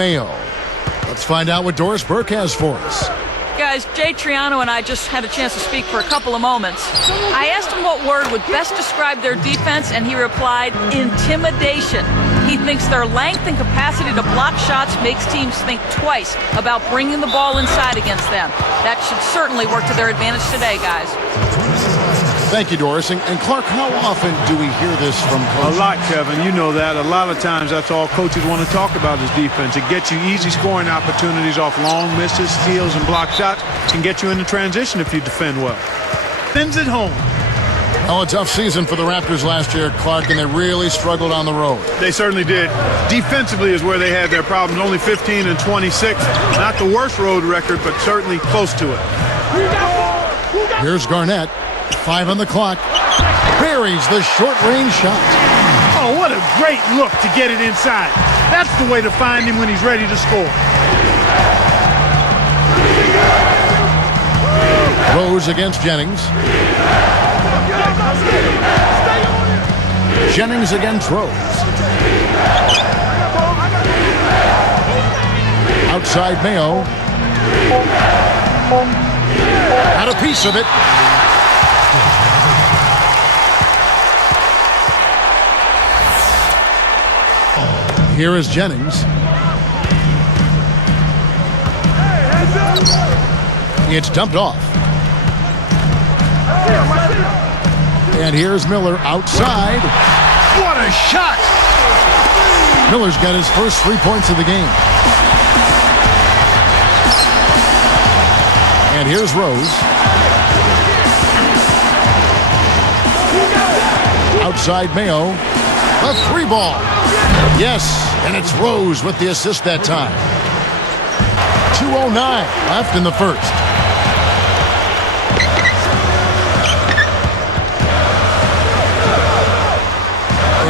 Mayo. Let's find out what Doris Burke has for us. Guys, Jay Triano and I just had a chance to speak for a couple of moments. I asked him what word would best describe their defense, and he replied, intimidation. He thinks their length and capacity to block shots makes teams think twice about bringing the ball inside against them. That should certainly work to their advantage today, guys. Thank you, Doris. And Clark, how often do we hear this from coaches? A lot, Kevin. You know that. A lot of times that's all coaches want to talk about is defense. It gets you easy scoring opportunities off long misses, steals, and block shots. Can get you into transition if you defend well. Defends at home. Well, a tough season for the Raptors last year, Clark, and they really struggled on the road. They certainly did. Defensively is where they had their problems. Only 15 and 26. Not the worst road record, but certainly close to it. Here's Garnett. 5 on the clock. Buries the short-range shot. Oh, what a great look to get it inside. That's the way to find him when he's ready to score. Rose against Jennings. Jennings against Rose. Outside Mayo. Got a piece of it. Here is Jennings. It's dumped off. And here's Miller outside. What a shot! Miller's got his first 3 points of the game. And here's Rose. Outside Mayo. A 3-ball. Yes, and it's Rose with the assist that time. 2:09 left in the first.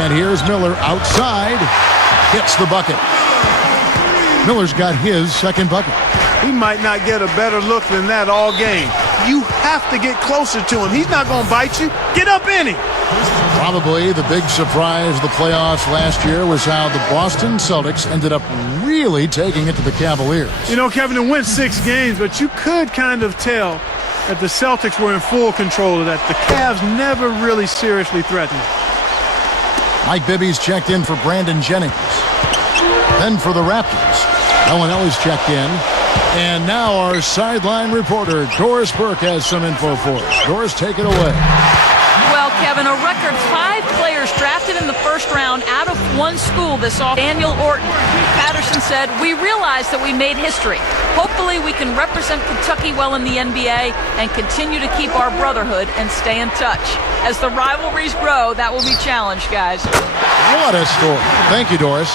And here's Miller outside. Hits the bucket. Miller's got his second bucket. He might not get a better look than that all game. You have to get closer to him. He's not going to bite you. Get up in him. Probably the big surprise of the playoffs last year was how the Boston Celtics ended up really taking it to the Cavaliers. You know, Kevin, it went 6 games, but you could kind of tell that the Celtics were in full control of that. The Cavs never really seriously threatened. Mike Bibby's checked in for Brandon Jennings. Then for the Raptors, Ellen Ellis checked in. And now our sideline reporter, Doris Burke, has some info for us. Doris, take it away. Well, Kevin, a record 5 players drafted in the first round out of one school this off. Daniel Orton. Patterson said, "We realized that we made history. Hopefully we can represent Kentucky well in the NBA and continue to keep our brotherhood and stay in touch. As the rivalries grow, that will be challenged, guys." What a story. Thank you, Doris.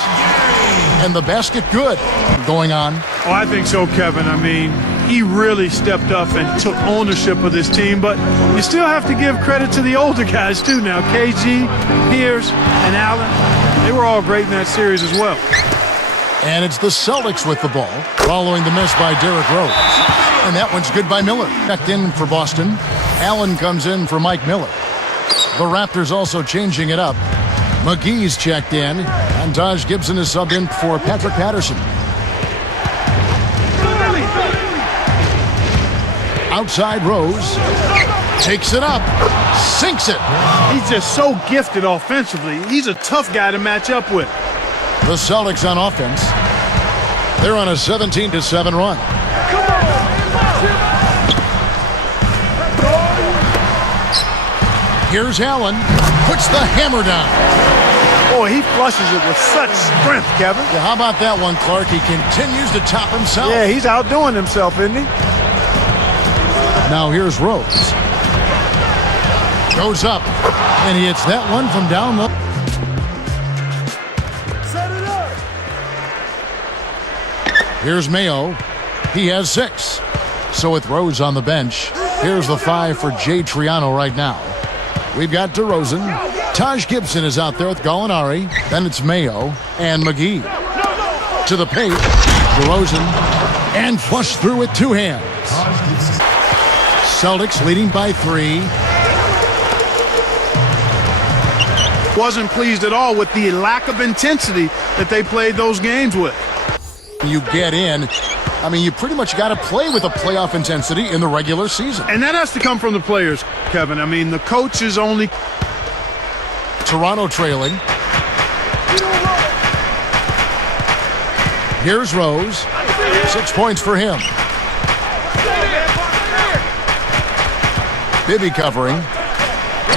And the basket good going on. Oh, I think so, Kevin. I mean, he really stepped up and took ownership of this team, but you still have to give credit to the older guys, too, now. KG, Pierce, and Allen, they were all great in that series as well. And it's the Celtics with the ball, following the miss by Derrick Rose. And that one's good by Miller. Checked in for Boston. Allen comes in for Mike Miller. The Raptors also changing it up. McGee's checked in, and Taj Gibson is subbed in for Patrick Patterson. Outside Rose. Takes it up. Sinks it. He's just so gifted offensively. He's a tough guy to match up with. The Celtics on offense. They're on a 17-7 run. Here's Allen. Puts the hammer down. Boy, he flushes it with such strength, Kevin. Yeah, how about that one, Clark? He continues to top himself. Yeah, he's outdoing himself, isn't he? Now here's Rose. Goes up. And he hits that one from down low. Set it up. Here's Mayo. He has 6. So with Rose on the bench, here's the 5 for Jay Triano right now. We've got DeRozan. Taj Gibson is out there with Gallinari. Then it's Mayo and McGee. To the paint. DeRozan. And flush through with 2 hands. Celtics leading by 3. Wasn't pleased at all with the lack of intensity that they played those games with. You get in. I mean, you pretty much got to play with a playoff intensity in the regular season. And that has to come from the players, Kevin. I mean, the coach is only... Toronto trailing. Here's Rose. 6 points for him. Bibby covering.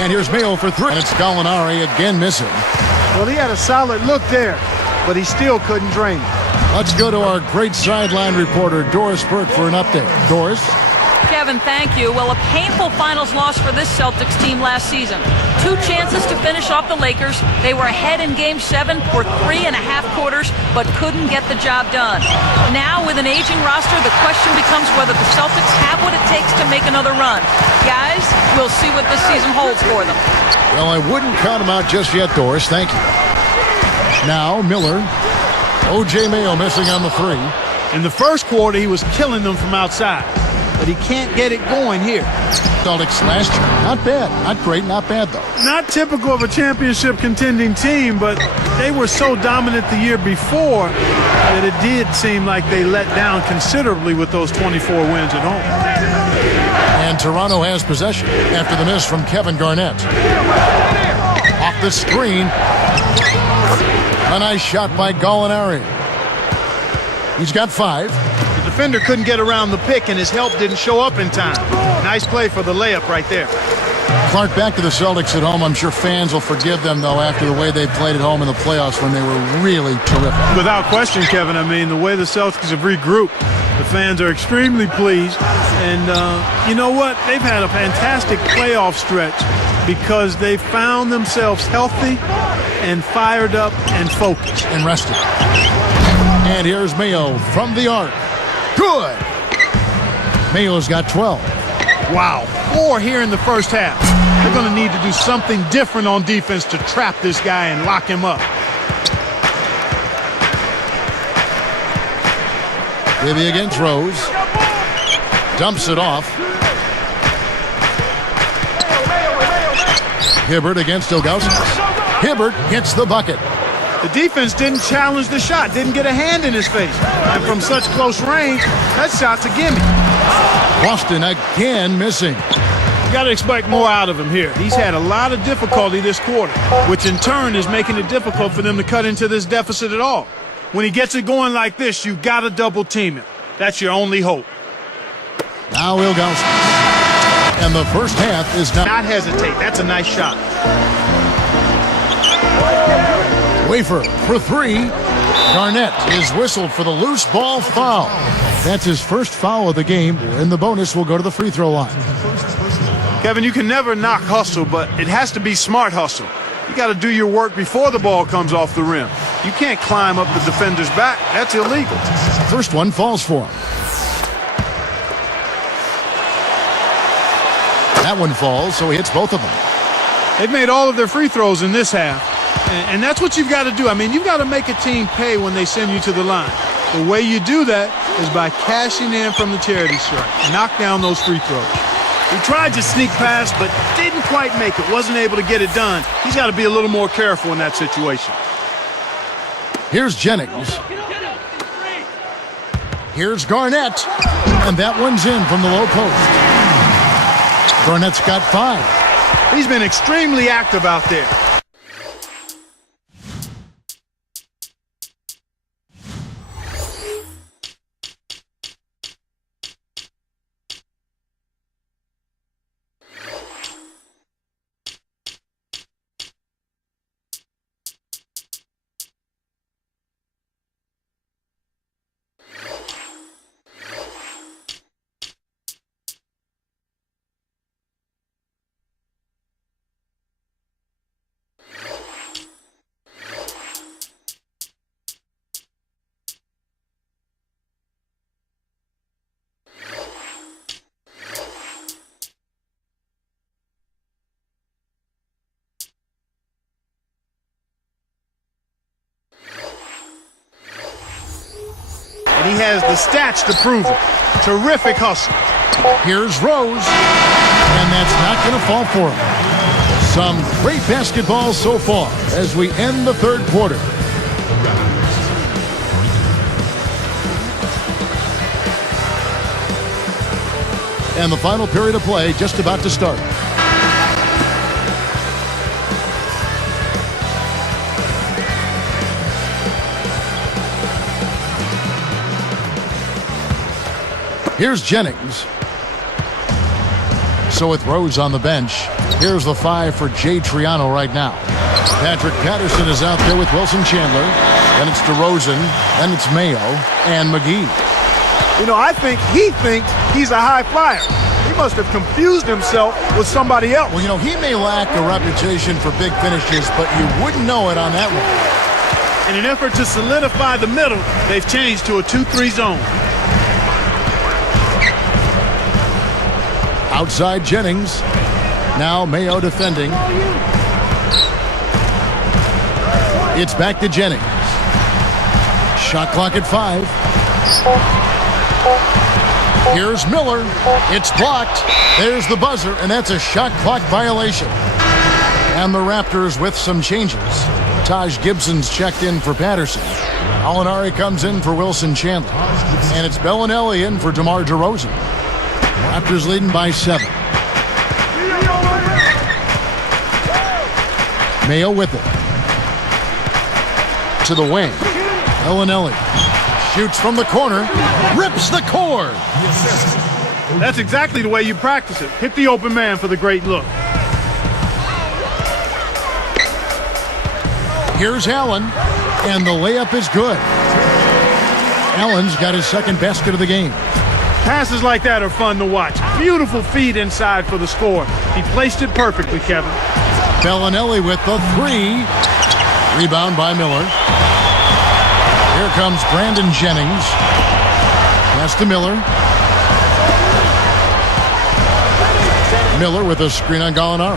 And here's Mayo for 3. And it's Gallinari again missing. Well, he had a solid look there, but he still couldn't drain. Let's go to our great sideline reporter, Doris Burke, for an update. Doris? Kevin, thank you. Well, a painful finals loss for this Celtics team last season. 2 chances to finish off the Lakers. They were ahead in Game 7 for 3.5 quarters, but couldn't get the job done. Now, with an aging roster, the question becomes whether the Celtics have what it takes to make another run. Guys, we'll see what this season holds for them. Well, I wouldn't count them out just yet, Doris. Thank you. Now, Miller. O.J. Mayo missing on the 3. In the first quarter, he was killing them from outside, but he can't get it going here. Celtics last year. Not bad. Not great. Not bad, though. Not typical of a championship contending team, but they were so dominant the year before that it did seem like they let down considerably with those 24 wins at home. And Toronto has possession after the miss from Kevin Garnett. Off the screen. A nice shot by Gallinari. He's got 5. The defender couldn't get around the pick, and his help didn't show up in time. Nice play for the layup right there. Clark, back to the Celtics at home. I'm sure fans will forgive them, though, after the way they played at home in the playoffs when they were really terrific. Without question, Kevin. I mean, the way the Celtics have regrouped, the fans are extremely pleased. And you know what? They've had a fantastic playoff stretch because they found themselves healthy and fired up and focused. And rested. And here's Mayo from the arc. Good. Mayo's got 12. Wow. 4 here in the first half. They're going to need to do something different on defense to trap this guy and lock him up. Bibby against Rose. Dumps it off. Hibbert against Ilgauskas. Hibbert hits the bucket. The defense didn't challenge the shot, didn't get a hand in his face. And from such close range, that shot's a gimme. Boston again missing. You got to expect more out of him here. He's had a lot of difficulty this quarter, which in turn is making it difficult for them to cut into this deficit at all. When he gets it going like this, you got to double team him. That's your only hope. Now Ilgauskas. And the first half is done. Not hesitate. That's a nice shot. Wafer for 3. Garnett is whistled for the loose ball foul. That's his first foul of the game, and the bonus will go to the free throw line. Kevin, you can never knock hustle, but it has to be smart hustle. You got to do your work before the ball comes off the rim. You can't climb up the defender's back. That's illegal. First one falls for him. That one falls, so he hits both of them. They've made all of their free throws in this half, and that's what you've got to do. I mean, you've got to make a team pay when they send you to the line. The way you do that is by cashing in from the charity stripe. Knock down those free throws. He tried to sneak past, but didn't quite make it. Wasn't able to get it done. He's got to be a little more careful in that situation. Here's Jennings. Here's Garnett. And that one's in from the low post. Garnett's got 5. He's been extremely active out there. And he has the stats to prove it. Terrific hustle. Here's Rose. And that's not going to fall for him. Some great basketball so far as we end the third quarter. And the final period of play just about to start. Here's Jennings. So with Rose on the bench, here's the 5 for Jay Triano right now. Patrick Patterson is out there with Wilson Chandler. Then it's DeRozan. Then it's Mayo and McGee. You know, I think he thinks he's a high flyer. He must have confused himself with somebody else. Well, you know, he may lack a reputation for big finishes, but you wouldn't know it on that one. In an effort to solidify the middle, they've changed to a 2-3 zone. Outside Jennings. Now Mayo defending. It's back to Jennings. Shot clock at 5. Here's Miller. It's blocked. There's the buzzer, and that's a shot clock violation. And the Raptors with some changes. Taj Gibson's checked in for Patterson. Gallinari comes in for Wilson Chandler. And it's Bellinelli in for DeMar DeRozan. Raptors leading by 7. Mayo with it. To the wing. Bellinelli shoots from the corner. Rips the cord. That's exactly the way you practice it. Hit the open man for the great look. Here's Allen. And the layup is good. Allen's got his second basket of the game. Passes like that are fun to watch. Beautiful feed inside for the score. He placed it perfectly, Kevin. Bellinelli with the 3. Rebound by Miller. Here comes Brandon Jennings. Pass to Miller. Miller with a screen on Gallinari.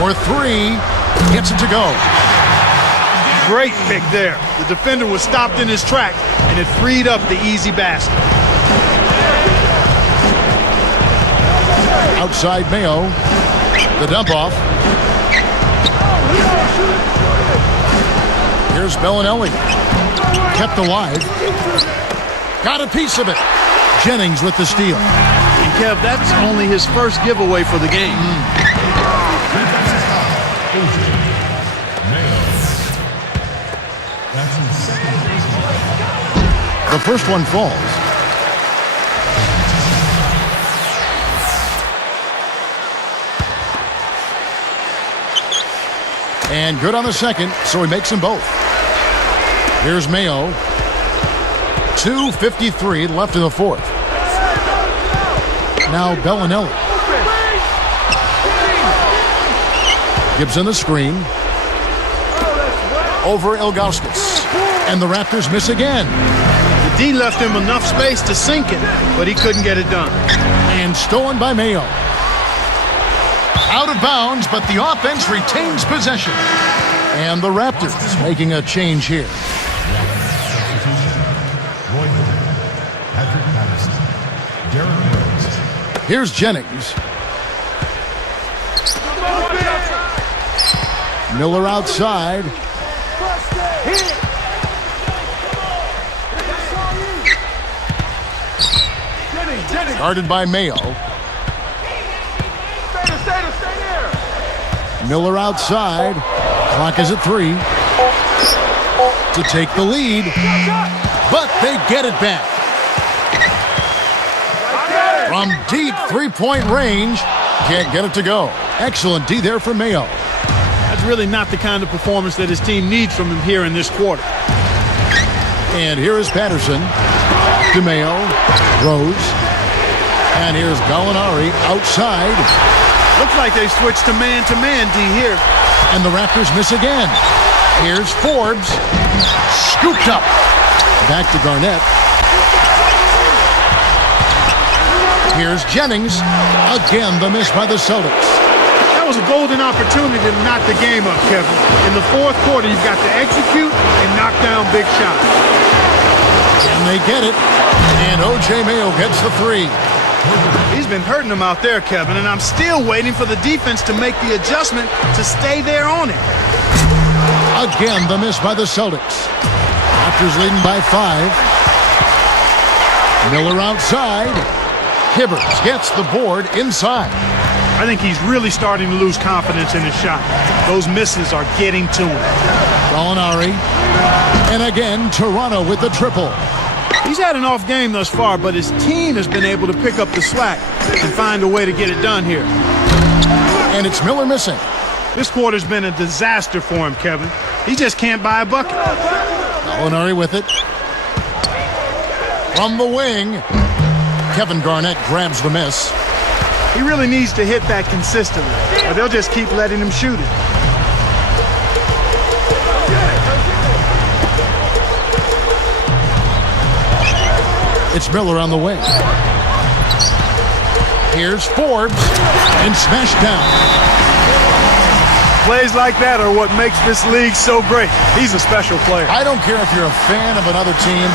For 3. Gets it to go. Great pick there. The defender was stopped in his tracks, and it freed up the easy basket. Outside Mayo. The dump off. Here's Bellinelli. Kept alive. Got a piece of it. Jennings with the steal. And Kev, that's only his first giveaway for the game. The first one falls. And good on the second, so he makes them both. Here's Mayo. 2:53 left in the fourth. Now Bellinelli. Gibson the screen. Over Ilgauskas. And the Raptors miss again. The D left him enough space to sink it, but he couldn't get it done. And stolen by Mayo. Out of bounds, but the offense retains possession. And the Raptors making a change here. Here's Jennings. Miller outside. Guarded by Mayo. Miller outside. Clock is at 3. To take the lead. But they get it back. From deep three-point range. Can't get it to go. Excellent D there for Mayo. That's really not the kind of performance that his team needs from him here in this quarter. And here is Patterson. To Mayo. Rose. And here's Gallinari outside. Looks like they switched to man-to-man D here. And the Raptors miss again. Here's Forbes. Scooped up. Back to Garnett. Here's Jennings. Again, the miss by the Celtics. That was a golden opportunity to knock the game up, Kevin. In the fourth quarter, you've got to execute and knock down big shots. And they get it. And O.J. Mayo gets the 3. He's been hurting them out there, Kevin, and I'm still waiting for the defense to make the adjustment to stay there on it. Again, the miss by the Celtics. Raptors leading by 5. Miller outside. Hibbers gets the board inside. I think he's really starting to lose confidence in his shot. Those misses are getting to him. Gallinari. And again, Toronto with the triple. He's had an off game thus far, but his team has been able to pick up the slack and find a way to get it done here. And it's Miller missing. This quarter's been a disaster for him, Kevin. He just can't buy a bucket. Gallinari with it. From the wing, Kevin Garnett grabs the miss. He really needs to hit that consistently, or they'll just keep letting him shoot it. It's Miller on the wing. Here's Forbes, and smashed down. Plays like that are what makes this league so great. He's a special player. I don't care if you're a fan of another team,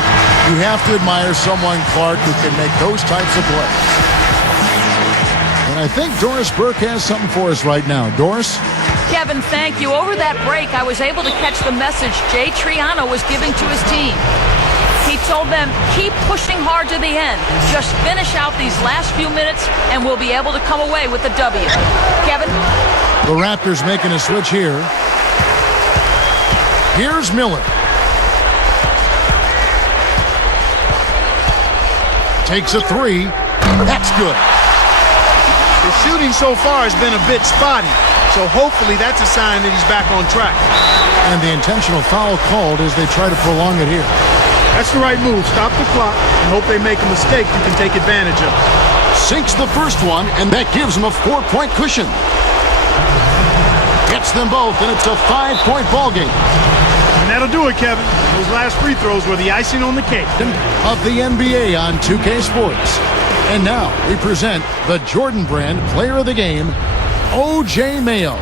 you have to admire someone, Clark, who can make those types of plays. And I think Doris Burke has something for us right now. Doris? Kevin, thank you. Over that break, I was able to catch the message Jay Triano was giving to his team. He told them, keep pushing hard to the end. Just finish out these last few minutes, and we'll be able to come away with the W. Kevin? The Raptors making a switch here. Here's Miller. Takes a three. That's good. His shooting so far has been a bit spotty, so hopefully that's a sign that he's back on track. And the intentional foul called as they try to prolong it here. That's the right move. Stop the clock and hope they make a mistake you can take advantage of. Sinks the first one, and that gives them a 4-point cushion. Gets them both, and it's a 5-point ball game. And that'll do it, Kevin. Those last free throws were the icing on the cake. Of the NBA on 2K Sports. And now we present the Jordan Brand Player of the Game, O.J. Mayo.